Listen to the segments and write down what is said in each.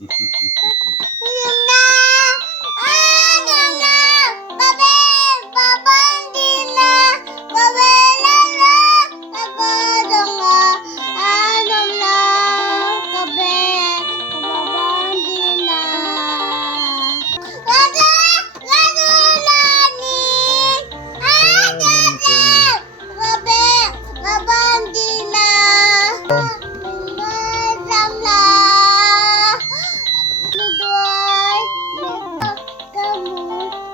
Yun na! Ano na? Babe! Papa, hindi na! Babe, lala! Nagkado nga! Ano na? Babe! Papa, hindi na! Lala! Lalo, Lani! Ano na? Babe! Papa, hindi na! Madam na! Midway! Kamu!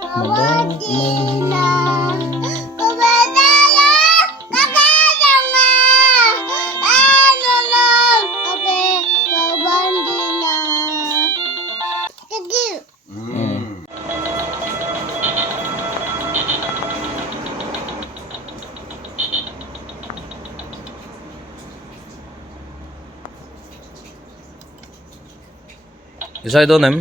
Mawadi na! Kumadaya! Nagkado nga! Ano lang? Babe! Papa, hindi na! Sige! Isa doon, em.